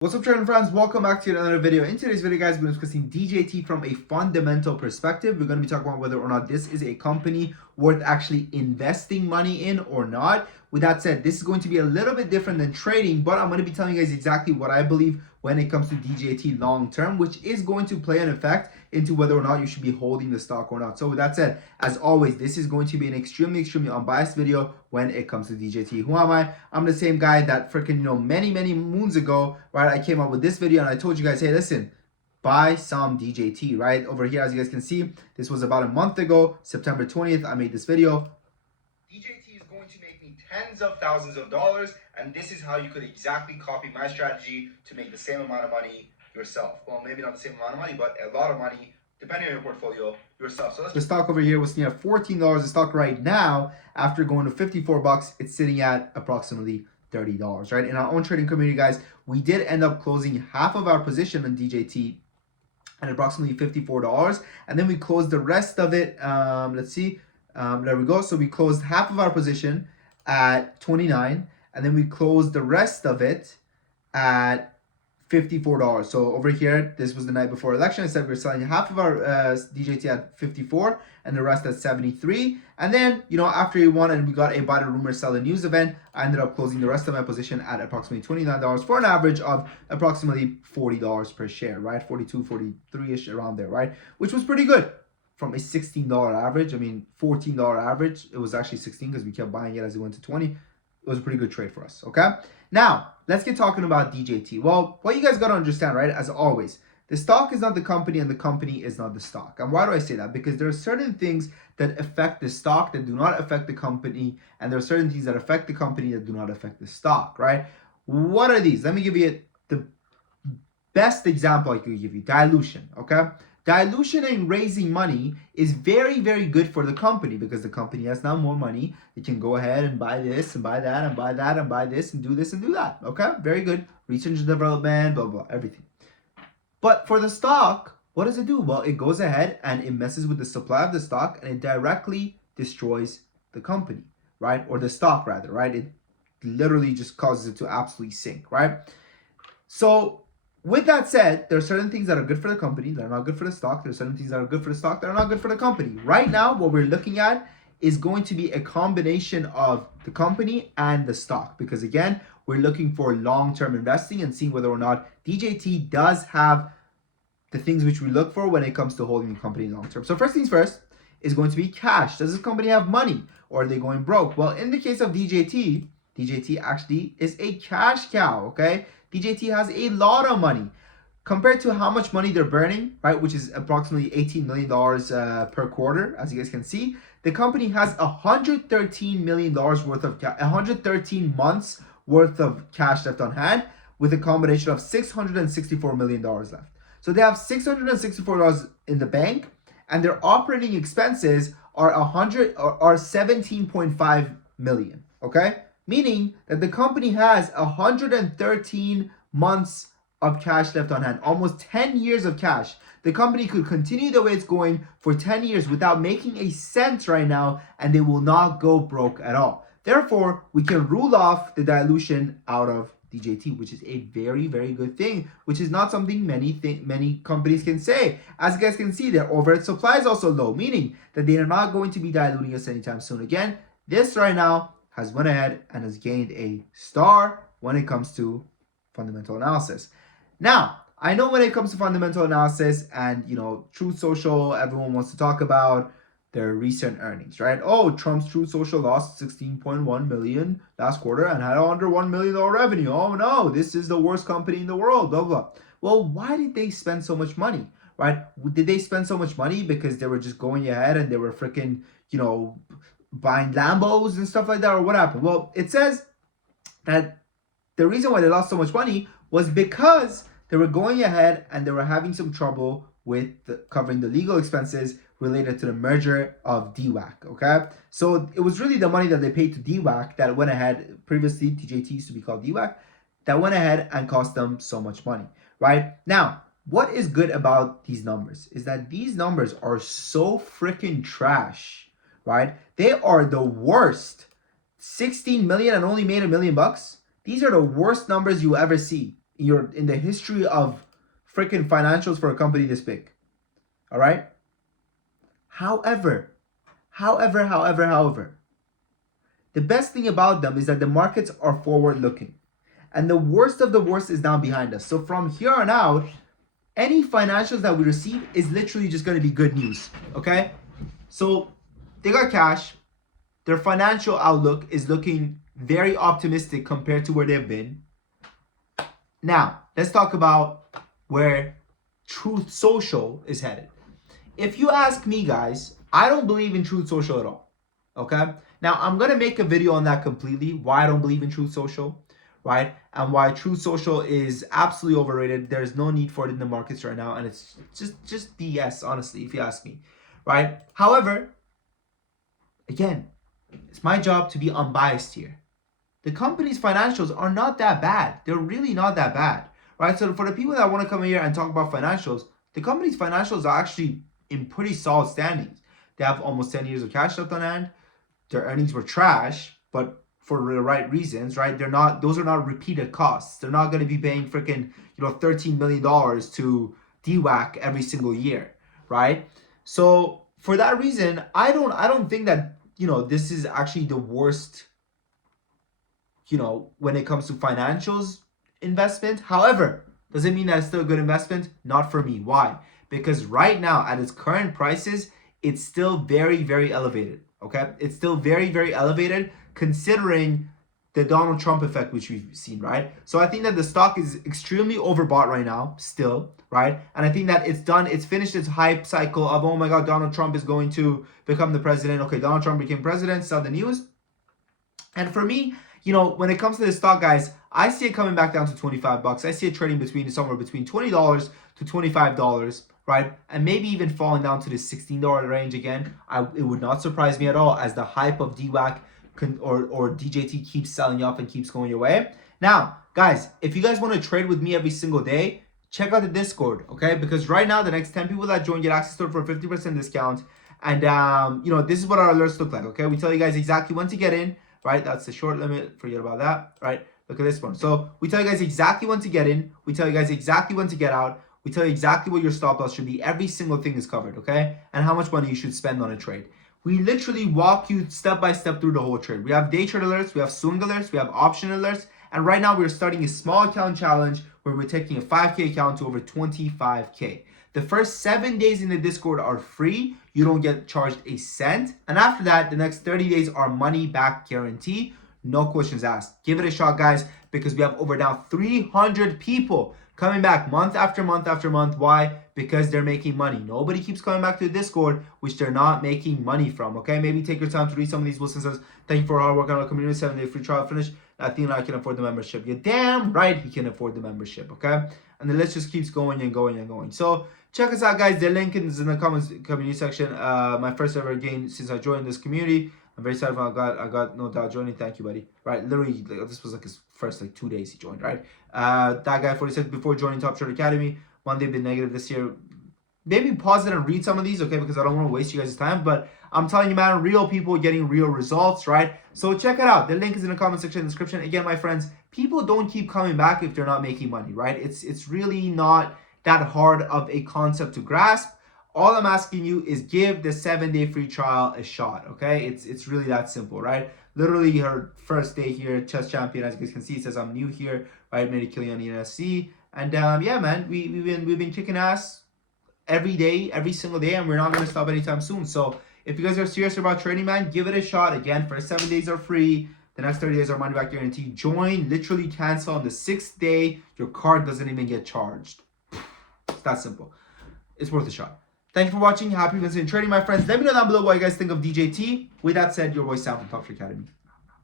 What's up, trading friends? Welcome back to another video. In today's video, guys, we're discussing DJT from a fundamental perspective. We're going to be talking about whether or not this is a company worth actually investing money in or not. With that said, this is going to be a little bit different than trading, but I'm going to be telling you guys exactly what I believe when it comes to DJT long term, which is going to play an effect into whether or not you should be holding the stock or not. So with that said, as always, this is going to be an extremely unbiased video when it comes to DJT. Who am I? I'm the same guy that freaking, many moons ago, right, I came out with this video and I told you guys, hey, listen, buy some DJT, right? Over here, as you guys can see, this was about a month ago, September 20th, I made this video. DJT is going to make me tens of thousands of dollars, and this is how you could exactly copy my strategy to make the same amount of money yourself. Well, maybe not the same amount of money, but a lot of money, depending on your portfolio, yourself. So the stock over here was sitting at $14. The stock right now, after going to 54 bucks, it's sitting at approximately $30, right? In our own trading community, guys, we did end up closing half of our position on DJT at approximately $54, and then we closed the rest of it. Let's see. There we go. So we closed half of our position at 29, and then we closed the rest of it at $54. So over here, this was the night before election. I said we were selling half of our DJT at 54 and the rest at 73. And then, after he won and we got a buy the rumor, sell the news event, I ended up closing the rest of my position at approximately $29 for an average of approximately $40 per share, right? 42, 43-ish around there, right? Which was pretty good. From a $16 average, $14 average, it was actually 16 because we kept buying it as it went to 20. It was a pretty good trade for us, okay? Now, let's get talking about DJT. Well, what you guys got to understand, right, as always, the stock is not the company and the company is not the stock. And why do I say that? Because there are certain things that affect the stock that do not affect the company, and there are certain things that affect the company that do not affect the stock, right? What are these? Let me give you the best example I could give you, dilution, okay? Dilution and raising money is very good for the company because the company has now more money. It can go ahead and buy this and buy that and buy that and buy this and do this and do that. Okay, very good. Research and development, blah, blah, everything. But for the stock, what does it do? Well, it goes ahead and it messes with the supply of the stock and it directly destroys the company, right? Or the stock rather, right? It literally just causes it to absolutely sink, right? So with that said, there are certain things that are good for the company that are not good for the stock. There are certain things that are good for the stock that are not good for the company. Right now, what we're looking at is going to be a combination of the company and the stock. Because again, we're looking for long-term investing and seeing whether or not DJT does have the things which we look for when it comes to holding the company long-term. So first things first is going to be cash. Does this company have money or are they going broke? Well, in the case of DJT, DJT actually is a cash cow, okay? DJT has a lot of money compared to how much money they're burning, right? Which is approximately $18 million per quarter, as you guys can see. The company has $113 million worth of 113 months worth of cash left on hand, with a combination of $664 million left. So they have $664 in the bank, and their operating expenses are 17.5 million. Okay. Meaning that the company has 113 months of cash left on hand, almost 10 years of cash. The company could continue the way it's going for 10 years without making a cent right now, and they will not go broke at all. Therefore, we can rule off the dilution out of DJT, which is a very good thing, which is not something many companies can say. As you guys can see, their overhead supply is also low, meaning that they are not going to be diluting us anytime soon. Again, this right now has went ahead and has gained a star when it comes to fundamental analysis. Now, I know when it comes to fundamental analysis and, Truth Social, everyone wants to talk about their recent earnings, right? Oh, Trump's Truth Social lost 16.1 million last quarter and had under $1 million revenue. Oh no, this is the worst company in the world, blah, blah. Well, why did they spend so much money, right? Did they spend so much money because they were just going ahead and they were freaking, buying Lambos and stuff like that, or what happened? Well, it says that the reason why they lost so much money was because they were going ahead and they were having some trouble with covering the legal expenses related to the merger of DWAC, okay? So it was really the money that they paid to DWAC that went ahead, previously DJT used to be called DWAC, that went ahead and cost them so much money, right? Now, what is good about these numbers is that these numbers are so freaking trash, right? They are the worst. 16 million and only made $1 million. These are the worst numbers you ever see in the history of freaking financials for a company this big. All right. However, the best thing about them is that the markets are forward looking. And the worst of the worst is now behind us. So from here on out, any financials that we receive is literally just going to be good news. Okay? So they got cash. Their financial outlook is looking very optimistic compared to where they've been. Now, let's talk about where Truth Social is headed. If you ask me, guys, I don't believe in Truth Social at all. Okay? Now, I'm going to make a video on that completely, why I don't believe in Truth Social, right? And why Truth Social is absolutely overrated. There's no need for it in the markets right now. And it's just BS, honestly, if you ask me, right? However, again, it's my job to be unbiased here. The company's financials are not that bad. They're really not that bad, right? So for the people that want to come here and talk about financials, the company's financials are actually in pretty solid standings. They have almost 10 years of cash left on hand. Their earnings were trash, but for the right reasons, right? Those are not repeated costs. They're not going to be paying freaking, $13 million to DWAC every single year, right? So for that reason, I don't think that, this is actually the worst, when it comes to financials investment. However, does it mean that it's still a good investment? Not for me. Why? Because right now, at its current prices, it's still very, very elevated. Okay? It's still very, very elevated considering the Donald Trump effect, which we've seen, right? So I think that the stock is extremely overbought right now, still, right? And I think that it's finished its hype cycle of, oh my God, Donald Trump is going to become the president. Okay, Donald Trump became president, sell the news. And for me, when it comes to the stock, guys, I see it coming back down to $25. I see it trading somewhere between $20 to $25, right? And maybe even falling down to the $16 range again. It would not surprise me at all as the hype of DWAC or DJT keeps selling off and keeps going away. Now, guys, if you guys want to trade with me every single day, check out the Discord, okay? Because right now, the next 10 people that join get access to it for a 50% discount. And, this is what our alerts look like, okay? We tell you guys exactly when to get in, right? That's the short limit. Forget about that, right? Look at this one. So we tell you guys exactly when to get in. We tell you guys exactly when to get out. We tell you exactly what your stop loss should be. Every single thing is covered, okay? And how much money you should spend on a trade. We literally walk you step by step through the whole trade. We have day trade alerts, we have swing alerts, we have option alerts, and right now we're starting a small account challenge where we're taking a 5K account to over 25K. The first 7 days in the Discord are free. You don't get charged a cent. And after that, the next 30 days are money back guarantee. No questions asked. Give it a shot, guys, because we have over now 300 people coming back month after month after month. Why? Because they're making money. Nobody keeps coming back to the Discord, which they're not making money from, okay? Maybe take your time to read some of these. Wilson says, thank you for hard work on our community. 7-day free trial finished. I think I can afford the membership. You're damn right he can afford the membership, okay? And the list just keeps going and going and going. So check us out, guys. The link is in the community section. My first ever gain since I joined this community. I'm very excited. I got no doubt joining. Thank you, buddy. Right, literally, this was like his first 2 days he joined. Right, that guy 46 before joining Top Short Academy. Monday been negative this year. Maybe pause it and read some of these, okay? Because I don't want to waste you guys' time. But I'm telling you, man, real people getting real results, right? So check it out. The link is in the comment section and description. Again, my friends, people don't keep coming back if they're not making money, right? It's really not that hard of a concept to grasp. All I'm asking you is give the 7-day free trial a shot, okay? It's really that simple, right? Literally her first day here, chess champion, as you guys can see, it says I'm new here, right? Made a killing on the NSC. And yeah, man, we've been kicking ass every day, every single day, and we're not gonna stop anytime soon. So if you guys are serious about trading, man, give it a shot. Again, first 7 days are free. The next 30 days are money back guarantee. Join, literally cancel on the 6th day. Your card doesn't even get charged. It's that simple. It's worth a shot. Thank you for watching. Happy Wednesday in trading, my friends. Let me know down below what you guys think of DJT. With that said, your boy Sam from Top Short Academy.